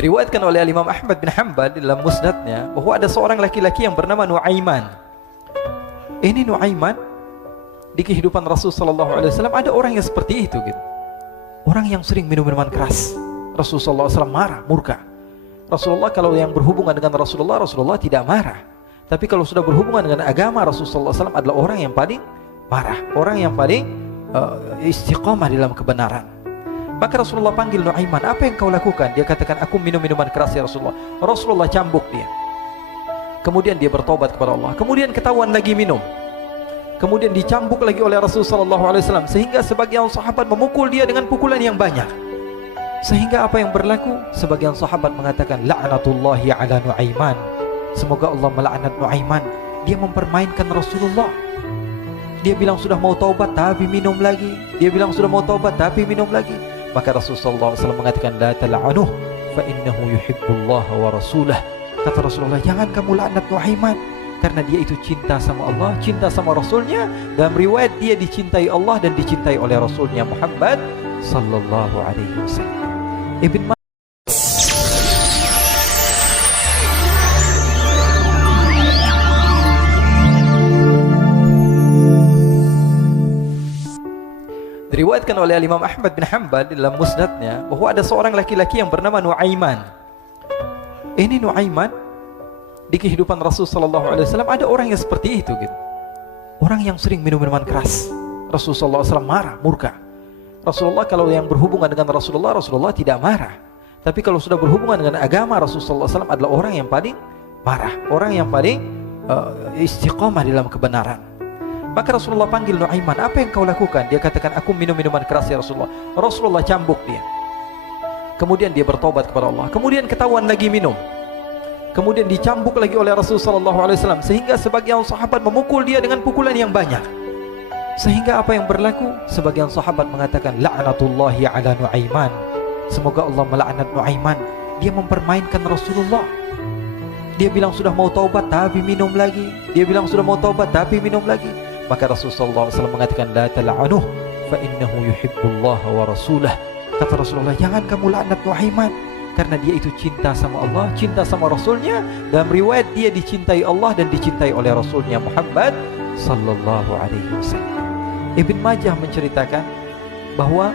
Diriwayatkan oleh Imam Ahmad bin Hanbal dalam musnadnya bahwa ada seorang laki-laki yang bernama Nuaiman. Ini Nuaiman di kehidupan Rasul sallallahu alaihi wasallam ada orang yang seperti itu gitu. Orang yang sering minum minuman keras. Rasulullah SAW marah, murka. Rasulullah kalau yang berhubungan dengan Rasulullah tidak marah. Tapi kalau sudah berhubungan dengan agama, Rasulullah SAW adalah orang yang paling marah, orang yang paling istiqamah dalam kebenaran. Maka Rasulullah panggil Nuaiman, apa yang kau lakukan? Dia katakan, aku minum minuman keras ya Rasulullah. Rasulullah cambuk dia. Kemudian dia bertobat kepada Allah. Kemudian ketahuan lagi minum. Kemudian dicambuk lagi oleh Rasulullah SAW, sehingga sebagian sahabat memukul dia dengan pukulan yang banyak. Sehingga apa yang berlaku? Sebagian sahabat mengatakan, la'natullahi ala Nuaiman. Semoga Allah melaknat Nuaiman. Dia mempermainkan Rasulullah. Dia bilang sudah mau taubat tapi minum lagi. Dia bilang sudah mau taubat tapi minum lagi. Maka Rasulullah SAW mengatakan, la tal'anuh fa innahu yuhibbullah wa rasulah. Kata Rasulullah, jangan kamu laknat Nuaiman, karena dia itu cinta sama Allah, cinta sama Rasulnya. Dalam riwayat dia dicintai Allah dan dicintai oleh Rasulnya Muhammad sallallahu alaihi wasallam. Ibn Diriwayatkan oleh Imam Ahmad bin Hanbal dalam musnadnya bahwa ada seorang laki-laki yang bernama Nuaiman. Ini Nuaiman di kehidupan Rasul sallallahu alaihi wasallam ada orang yang seperti itu gitu. Orang yang sering minum minuman keras. Rasulullah SAW marah, murka. Rasulullah kalau yang berhubungan dengan Rasulullah tidak marah. Tapi kalau sudah berhubungan dengan agama, Rasulullah SAW adalah orang yang paling marah, orang yang paling istiqamah dalam kebenaran. Maka Rasulullah panggil Nuaiman, apa yang kau lakukan? Dia katakan, aku minum minuman keras ya Rasulullah. Rasulullah cambuk dia. Kemudian dia bertobat kepada Allah. Kemudian ketahuan lagi minum. Kemudian dicambuk lagi oleh Rasulullah SAW, sehingga sebagian sahabat memukul dia dengan pukulan yang banyak. Sehingga apa yang berlaku? Sebagian sahabat mengatakan, la'natullahi ala Nuaiman. Semoga Allah melaknat Nuaiman. Dia mempermainkan Rasulullah. Dia bilang sudah mau taubat tapi minum lagi. Dia bilang sudah mau taubat tapi minum lagi. Maka Rasulullah SAW mengatakan, la tal'anuh fa innahu yuhibbullah wa rasulah. Kata Rasulullah, jangan kamu laknat Nuaiman, karena dia itu cinta sama Allah, cinta sama Rasulnya. Dalam riwayat dia dicintai Allah dan dicintai oleh Rasulnya Muhammad sallallahu alaihi wasallam. Ibn Majah menceritakan bahwa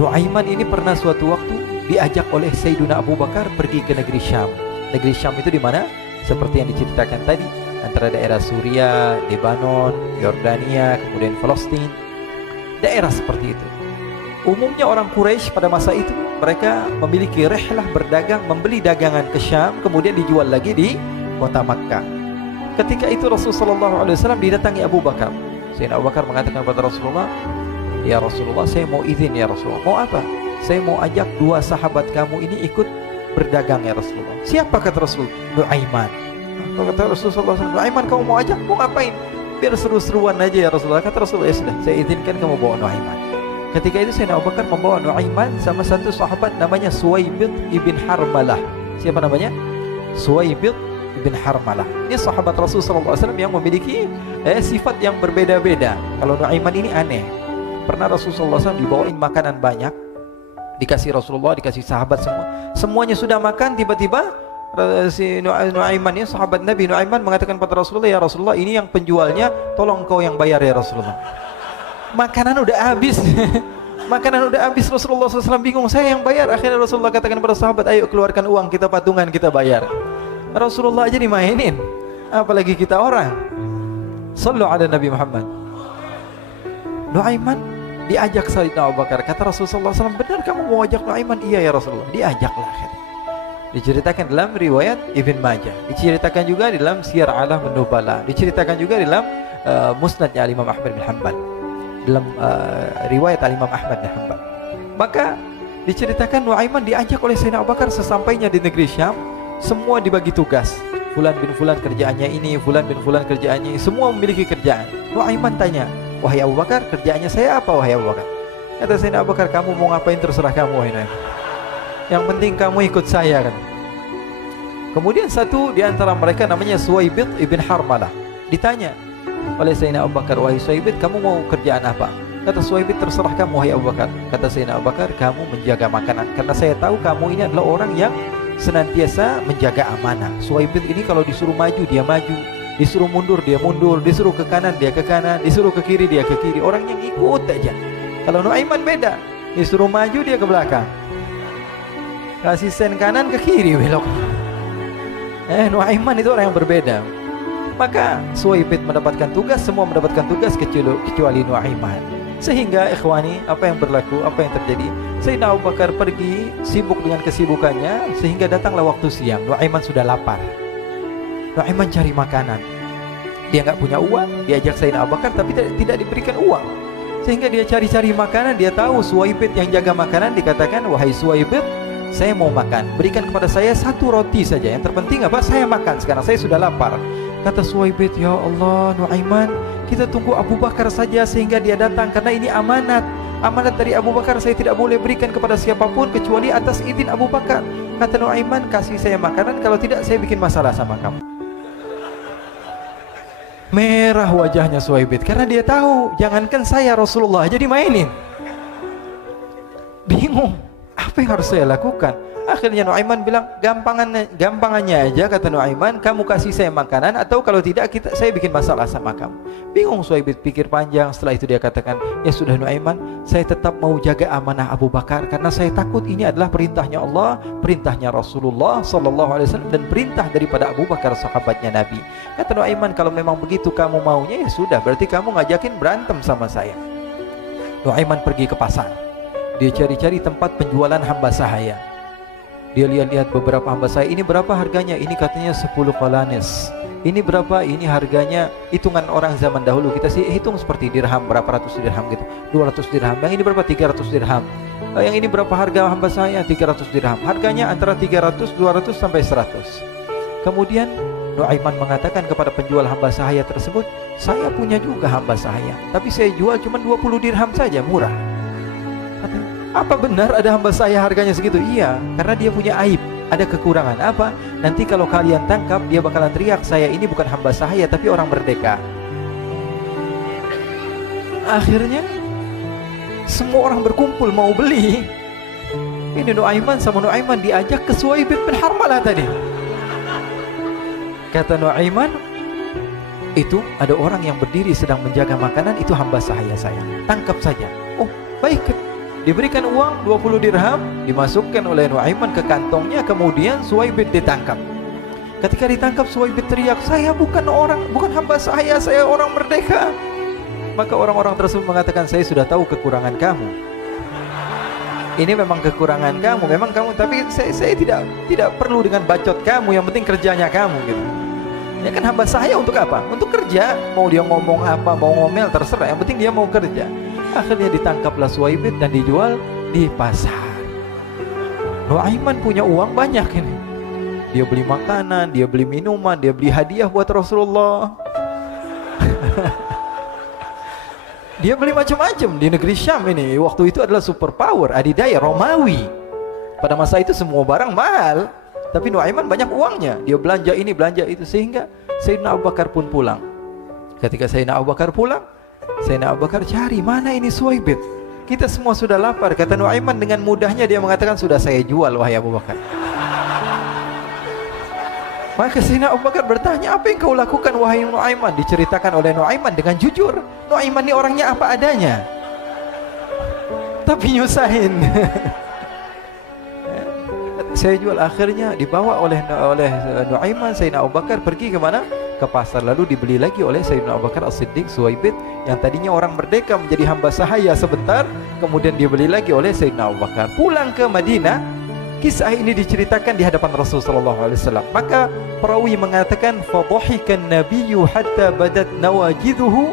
Nuaiman ini pernah suatu waktu diajak oleh Sayyiduna Abu Bakar pergi ke negeri Syam. Negeri Syam itu di mana? Seperti yang diceritakan tadi, antara daerah Suriah, Lebanon, Yordania, kemudian Palestina. Daerah seperti itu. Umumnya orang Quraisy pada masa itu mereka memiliki rihlah berdagang, membeli dagangan ke Syam, kemudian dijual lagi di kota Makkah. Ketika itu Rasulullah SAW didatangi Abu Bakar. Sayyidina Abu Bakar mengatakan kepada Rasulullah, ya Rasulullah, saya mau izin ya Rasulullah. Mau apa? Saya mau ajak dua sahabat kamu ini ikut berdagang ya Rasulullah. Siapa kata Rasul? Nuaiman. Kata Rasulullah SAW, Nuaiman kamu mau ajak? Mau ngapain? Biar seru-seruan aja ya Rasulullah. Kata Rasulullah, ya sudah, saya izinkan kamu bawa Nuaiman. Ketika itu Sayyidina Abu Bakar membawa Nuaiman sama satu sahabat namanya Suwaibid ibn Harmalah. Siapa namanya? Suwaibid ibn Harmalah. Ini sahabat Rasulullah SAW yang memiliki sifat yang berbeda-beda. Kalau Nuaiman ini aneh. Pernah Rasulullah SAW dibawain makanan banyak, dikasih Rasulullah, dikasih sahabat semua. Semuanya sudah makan, tiba-tiba si Nuaiman ini, sahabat Nabi Nuaiman mengatakan kepada Rasulullah, ya Rasulullah, ini yang penjualnya, tolong kau yang bayar ya Rasulullah. Makanan udah habis. Makanan udah habis, Rasulullah SAW bingung, saya yang bayar. Akhirnya Rasulullah katakan kepada sahabat, ayo keluarkan uang, kita patungan, kita bayar. Rasulullah aja dimainin, apalagi kita orang. Sallu ala Nabi Muhammad. Nuaiman diajak Sayyidina Abu Bakar. Kata Rasulullah SAW, benar kamu mau ajak Nuaiman? Iya ya Rasulullah. Diajaklah akhirnya. Diceritakan dalam riwayat Ibn Majah, diceritakan juga dalam Siyar A'lam An-Nubala, diceritakan juga dalam Musnadnya Imam Ahmad bin Hanbal, dalam riwayat Imam Ahmad bin Hanbal. Maka diceritakan Nuaiman diajak oleh Sayyidina Abu Bakar. Sesampainya di negeri Syam, semua dibagi tugas. Fulan bin Fulan kerjaannya ini, Fulan bin Fulan kerjaannya ini, semua memiliki kerjaan. Nuaiman tanya, wahai Abu Bakar, kerjaannya saya apa wahai Abu Bakar? Kata Sayyidina Abu Bakar, kamu mau ngapain terserah kamu wahai Nuaiman. Yang penting kamu ikut saya kan. Kemudian satu di antara mereka namanya Suwaibid ibn Harmalah ditanya oleh Sayyidina Abu Bakar, wahai Suwaibid, kamu mau kerjaan apa? Kata Suhaibit, terserah kamu wahai Abu Bakar. Kata Sayyidina Abu Bakar, kamu menjaga makanan, karena saya tahu kamu ini adalah orang yang senantiasa menjaga amanah. Suhaibit ini kalau disuruh maju dia maju, disuruh mundur dia mundur, disuruh ke kanan dia ke kanan, disuruh ke kiri dia ke kiri. Orang yang ikut aja. Kalau Nuaiman beda, disuruh maju dia ke belakang, kasih sen kanan ke kiri belok. Nuaiman itu orang yang berbeda. Maka Suhaibit mendapatkan tugas, semua mendapatkan tugas kecuali Nuaiman. Sehingga ikhwani, apa yang berlaku, apa yang terjadi, Sayyidina Abu Bakar pergi sibuk dengan kesibukannya, sehingga datanglah waktu siang. Nuaiman sudah lapar. Nuaiman cari makanan. Dia nggak punya uang, diajak Sayyidina Abu Bakar tapi tidak diberikan uang. Sehingga dia cari-cari makanan. Dia tahu Suhaibit yang jaga makanan, dikatakan, wahai Suhaibit, saya mau makan, berikan kepada saya 1 roti saja. Yang terpenting apa? Saya makan sekarang, saya sudah lapar. Kata Suhaibit, ya Allah Nuaiman, kita tunggu Abu Bakar saja sehingga dia datang, karena ini amanat. Amanat dari Abu Bakar, saya tidak boleh berikan kepada siapapun kecuali atas izin Abu Bakar. Kata Nuaiman, kasih saya makanan, kalau tidak saya bikin masalah sama kamu. Merah wajahnya Suhaibit, karena dia tahu, jangankan saya Rasulullah aja dimainin. Bingung, apa yang harus saya lakukan? Akhirnya Nuaiman bilang, gampangannya aja, kata Nuaiman, kamu kasih saya makanan, atau kalau tidak saya bikin masalah sama kamu. Bingung Suhaibit, pikir panjang. Setelah itu dia katakan, ya sudah Nuaiman, saya tetap mau jaga amanah Abu Bakar, karena saya takut ini adalah perintahnya Allah, perintahnya Rasulullah SAW, dan perintah daripada Abu Bakar sahabatnya Nabi. Kata Nuaiman, kalau memang begitu kamu maunya, ya sudah, berarti kamu ngajakin berantem sama saya. Nuaiman pergi ke pasar. Dia cari-cari tempat penjualan hamba sahaya. Dia lihat-lihat beberapa hamba sahaya. Ini berapa harganya? Ini katanya 10 qalanis. Ini berapa? Ini harganya hitungan orang zaman dahulu. Kita sih hitung seperti dirham, berapa ratus dirham gitu. 200 dirham. Yang ini berapa? 300 dirham. Yang ini berapa harga hamba sahaya? 300 dirham. Harganya antara 300, 200 sampai 100. Kemudian Nuaiman mengatakan kepada penjual hamba sahaya tersebut, saya punya juga hamba sahaya, tapi saya jual cuma 20 dirham saja, murah. Apa benar ada hamba saya harganya segitu? Iya, karena dia punya aib, ada kekurangan. Apa? Nanti kalau kalian tangkap, dia bakalan teriak, saya ini bukan hamba sahaya tapi orang merdeka. Akhirnya semua orang berkumpul mau beli. Ini Nuaiman sama Nuaiman diajak ke Suhaibit bin Harmalah tadi. Kata Nuaiman, itu ada orang yang berdiri sedang menjaga makanan, itu hamba sahaya saya, tangkap saja. Oh baik. Diberikan uang 20 dirham, dimasukkan oleh Nuaiman ke kantongnya, kemudian Suhaibit ditangkap. Ketika ditangkap, Suhaibit teriak, saya bukan hamba saya orang merdeka. Maka orang-orang tersebut mengatakan, saya sudah tahu kekurangan kamu. Ini memang kekurangan kamu, tapi saya tidak perlu dengan bacot kamu, yang penting kerjanya kamu gitu. Ya kan hamba saya untuk apa? Untuk kerja. Mau dia ngomong apa, mau ngomel terserah, yang penting dia mau kerja. Akhirnya ditangkaplah Suhaibit dan dijual di pasar. Nuaiman punya uang banyak ini. Dia beli makanan, dia beli minuman, dia beli hadiah buat Rasulullah. Dia beli macam-macam di negeri Syam ini. Waktu itu adalah superpower, adidaya Romawi. Pada masa itu semua barang mahal, tapi Nuaiman banyak uangnya. Dia belanja ini, belanja itu, sehingga Sayyidina Abu Bakar pun pulang. Ketika Sayyidina Abu Bakar pulang, Sayyidina Abu Bakar cari, mana ini Suhaibit? Kita semua sudah lapar. Kata Nuaiman dengan mudahnya dia mengatakan, sudah saya jual wahai Abu Bakar. Maka Sayyidina Abu Bakar bertanya, apa yang kau lakukan wahai Nuaiman? Diceritakan oleh Nuaiman dengan jujur. Nuaiman ini orangnya apa adanya, tapi nyusahin. Saya jual. Akhirnya dibawa oleh Nuaiman, Sayyidina Abu Bakar pergi ke mana? Ke pasar. Lalu dibeli lagi oleh Sayyidina Abu Bakar As-Siddiq. Suhaibit yang tadinya orang merdeka menjadi hamba sahaya sebentar, kemudian dibeli lagi oleh Sayyidina Abu Bakar. Pulang ke Madinah, kisah ini diceritakan di hadapan Rasulullah SAW. Maka perawi mengatakan, fadhahikan nabiyyu hatta badat nawajiduhu.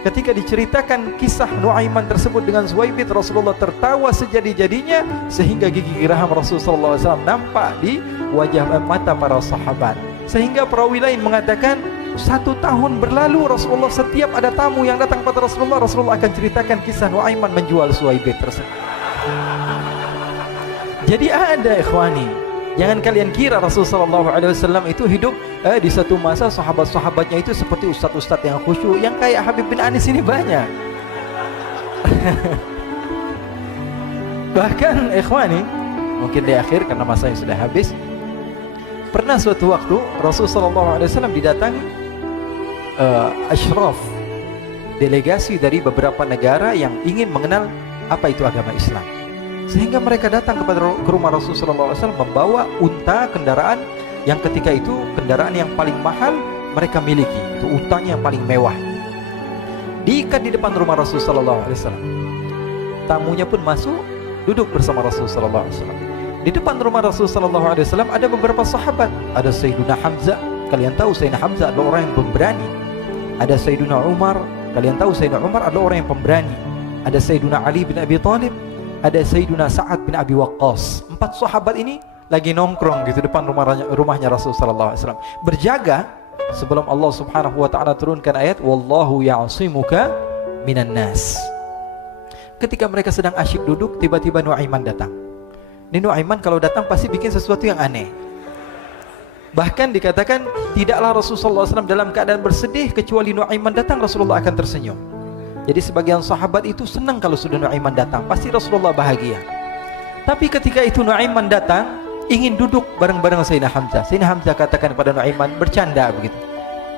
Ketika diceritakan kisah Nuaiman tersebut dengan Suhaibit, Rasulullah tertawa sejadi-jadinya sehingga gigi geraham Rasulullah SAW nampak di wajah mata para sahabat. Sehingga perawi lain mengatakan, 1 tahun berlalu Rasulullah setiap ada tamu yang datang pada Rasulullah akan ceritakan kisah Nuaiman menjual Suhaibit tersebut. Jadi ada ikhwani, jangan kalian kira Rasulullah SAW itu hidup di satu masa sahabat-sahabatnya itu seperti ustadz-ustadz yang khusyuk, yang kayak Habib bin Anis ini banyak. Bahkan ikhwani, mungkin di akhir karena masanya sudah habis, pernah suatu waktu Rasulullah SAW didatangi asyraf, delegasi dari beberapa negara yang ingin mengenal apa itu agama Islam. Sehingga mereka datang ke rumah Rasulullah SAW membawa unta, kendaraan yang ketika itu kendaraan yang paling mahal mereka miliki. Itu untanya yang paling mewah. Diikat di depan rumah Rasulullah SAW. Tamunya pun masuk, duduk bersama Rasulullah SAW. Di depan rumah Rasulullah SAW ada beberapa sahabat. Ada Sayyiduna Hamzah. Kalian tahu Sayyidina Hamzah adalah orang yang pemberani. Ada Sayyiduna Umar. Kalian tahu Sayyidina Umar adalah orang yang pemberani. Ada Sayyiduna Ali bin Abi Thalib. Ada Sayyiduna Sa'ad bin Abi Waqqas. 4 sahabat ini lagi nongkrong gitu depan rumahnya Rasulullah SAW, berjaga sebelum Allah Subhanahu wa taala turunkan ayat wallahu ya'simuka minan nas. Ketika mereka sedang asyik duduk, tiba-tiba Nuaiman datang. Ini Nuaiman kalau datang pasti bikin sesuatu yang aneh. Bahkan dikatakan tidaklah Rasulullah SAW dalam keadaan bersedih, kecuali Nuaiman datang Rasulullah akan tersenyum. Jadi sebagian sahabat itu senang kalau sudah Nuaiman datang, pasti Rasulullah bahagia. Tapi ketika itu Nuaiman datang, ingin duduk bareng-bareng Sayyidina Hamzah. Sayyidina Hamzah katakan kepada Nuaiman, bercanda begitu.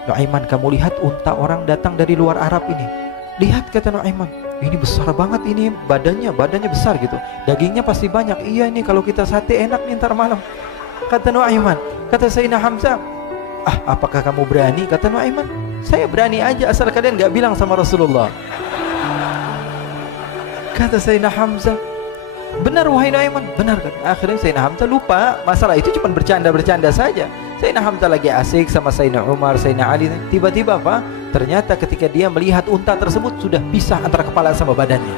Nuaiman, kamu lihat unta orang datang dari luar Arab ini. Lihat, kata Nuaiman, ini besar banget ini, badannya besar gitu. Dagingnya pasti banyak. Iya, ini kalau kita sate enak nih ntar malam. Kata Nuaiman. Kata Sayyidina Hamzah, apakah kamu berani? Kata Nuaiman, saya berani aja asal kalian gak bilang sama Rasulullah. Kata Sayyidina Hamzah, benar wahai Nuaiman, benar kan? Akhirnya Sayyidina Hamzah lupa masalah itu, cuma bercanda-bercanda saja. Sayyidina Hamzah lagi asik sama Sayyidina Umar, Sayyidina Ali. Tiba-tiba apa? Ternyata ketika dia melihat unta tersebut sudah pisah antara kepala sama badannya.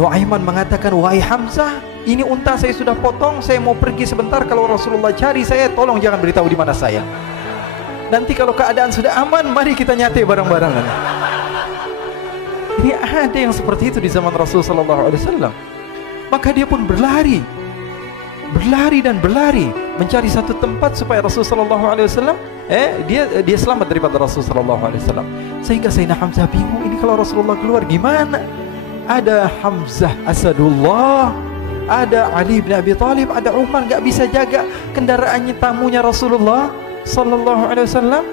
Nuaiman mengatakan, wahai Hamzah, ini unta saya sudah potong, saya mau pergi sebentar. Kalau Rasulullah cari saya, tolong jangan beritahu di mana saya. Nanti kalau keadaan sudah aman, mari kita nyate bareng-barengan. Ini ada yang seperti itu di zaman Rasulullah SAW. Maka dia pun berlari dan berlari mencari satu tempat supaya Rasulullah SAW dia selamat daripada Rasulullah SAW. Sehingga Sayyidina Hamzah bingung, ini kalau Rasulullah keluar gimana? Ada Hamzah Asadullah, ada Ali bin Abi Thalib, ada Umar, gak bisa jaga kendaraannya tamunya Rasulullah Sallallahu Alaihi Wasallam.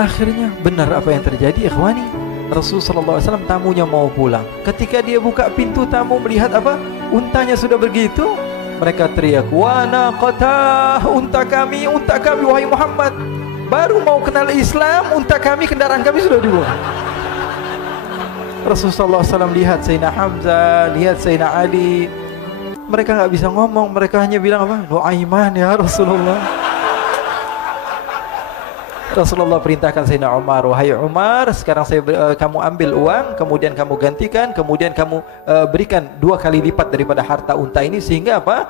Akhirnya benar apa yang terjadi, ikhwani. Rasulullah SAW tamunya mau pulang. Ketika dia buka pintu tamu melihat apa? Untanya sudah begitu. Mereka teriak, wa naqata, unta kami wahai Muhammad. Baru mau kenal Islam, unta kami, kendaraan kami sudah dibuang. Rasulullah SAW lihat Sayyidina Hamzah, lihat Sayyidina Ali. Mereka gak bisa ngomong, mereka hanya bilang apa? Nuaiman ya Rasulullah. Rasulullah perintahkan Sayyidina Umar, wahai Umar, sekarang kamu ambil uang, kemudian kamu gantikan, kemudian kamu berikan 2 kali lipat daripada harta unta ini, sehingga apa?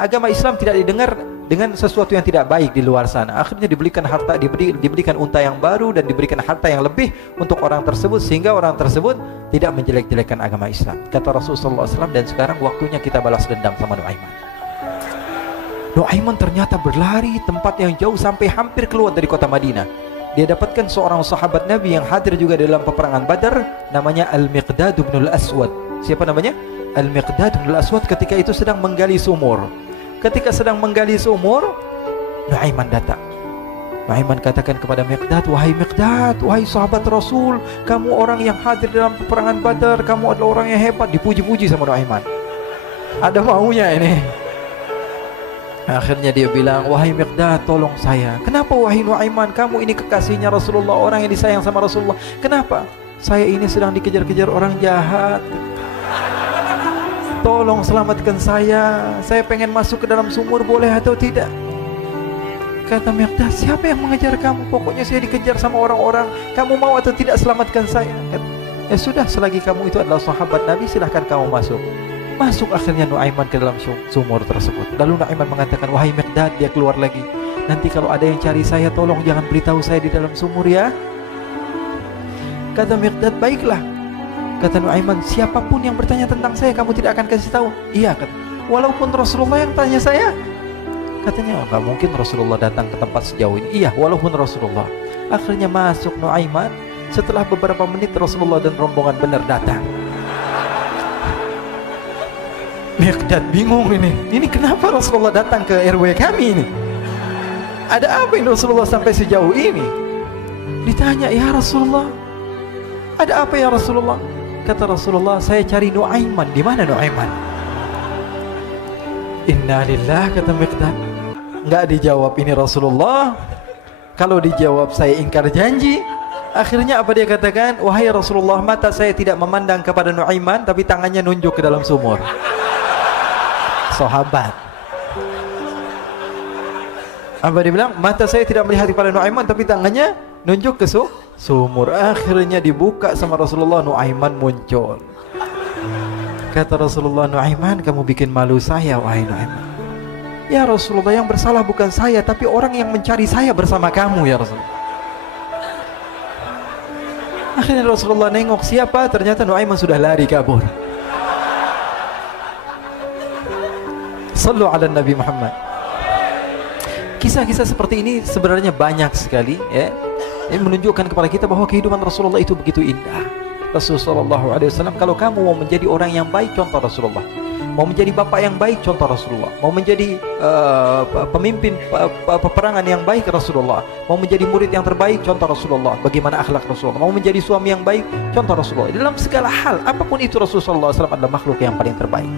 Agama Islam tidak didengar dengan sesuatu yang tidak baik di luar sana. Akhirnya diberikan harta, diberikan unta yang baru dan diberikan harta yang lebih untuk orang tersebut, sehingga orang tersebut tidak menjelek-jelekan agama Islam. Kata Rasulullah SAW, dan sekarang waktunya kita balas dendam sama Nuaiman. Nuaiman ternyata berlari tempat yang jauh sampai hampir keluar dari kota Madinah. Dia dapatkan seorang sahabat Nabi yang hadir juga dalam peperangan Badar, namanya Al-Miqdad bin Al-Aswad. Siapa namanya? Al-Miqdad bin Al-Aswad ketika itu sedang menggali sumur. Ketika sedang menggali sumur, Nuaiman datang. Nuaiman katakan kepada Miqdad, wahai Miqdad, wahai sahabat Rasul, kamu orang yang hadir dalam peperangan Badar, kamu adalah orang yang hebat. Dipuji-puji sama Nuaiman. Ada maunya ini. Akhirnya dia bilang, wahai Miqdad, tolong saya. Kenapa wahai Nuaiman? Kamu ini kekasihnya Rasulullah, orang yang disayang sama Rasulullah. Kenapa? Saya ini sedang dikejar-kejar orang jahat. Tolong selamatkan saya. Saya pengen masuk ke dalam sumur, boleh atau tidak? Kata Miqdad, siapa yang mengejar kamu? Pokoknya saya dikejar sama orang-orang. Kamu mau atau tidak selamatkan saya? Ya sudah, selagi kamu itu adalah sahabat Nabi, silahkan kamu masuk. Masuk akhirnya Nuaiman ke dalam sumur tersebut. Lalu Nuaiman mengatakan, wahai Miqdad, dia keluar lagi. Nanti kalau ada yang cari saya, tolong jangan beritahu saya di dalam sumur ya. Kata Miqdad, baiklah. Kata Nuaiman, siapapun yang bertanya tentang saya, kamu tidak akan kasih tahu. Iya, kata, walaupun Rasulullah yang tanya saya. Katanya, enggak mungkin Rasulullah datang ke tempat sejauh ini. Iya, walaupun Rasulullah. Akhirnya masuk Nuaiman. Setelah beberapa menit Rasulullah dan rombongan benar datang. Miqdad bingung ini kenapa Rasulullah datang ke RW kami ini? Ada apa ini Rasulullah sampai sejauh ini? Ditanya, ya Rasulullah, ada apa ya Rasulullah? Kata Rasulullah, saya cari Nuaiman. Di mana Nuaiman? Innalillah, kata Miqdad. Enggak dijawab ini Rasulullah. Kalau dijawab saya ingkar janji. Akhirnya apa dia katakan? Wahai Rasulullah, mata saya tidak memandang kepada Nuaiman, tapi tangannya nunjuk ke dalam sumur. Sahabat. Apa dia bilang? Mata saya tidak melihat kepada Nuaiman, tapi tangannya nunjuk ke sumur. Akhirnya dibuka sama Rasulullah, Nuaiman muncul. Kata Rasulullah, Nuaiman, kamu bikin malu saya, wahai Nuaiman. Ya Rasulullah, yang bersalah bukan saya, tapi orang yang mencari saya bersama kamu, ya Rasulullah. Akhirnya Rasulullah nengok, siapa? Ternyata Nuaiman sudah lari kabur. Sallu ala Nabi Muhammad. Kisah-kisah seperti ini sebenarnya banyak sekali, ya. Ini menunjukkan kepada kita bahwa kehidupan Rasulullah itu begitu indah. Rasulullah SAW, kalau kamu mau menjadi orang yang baik, contoh Rasulullah. Mau menjadi bapak yang baik, contoh Rasulullah. Mau menjadi pemimpin peperangan yang baik, Rasulullah. Mau menjadi murid yang terbaik, contoh Rasulullah. Bagaimana akhlak Rasulullah. Mau menjadi suami yang baik, contoh Rasulullah. Dalam segala hal, apapun itu Rasulullah SAW adalah makhluk yang paling terbaik.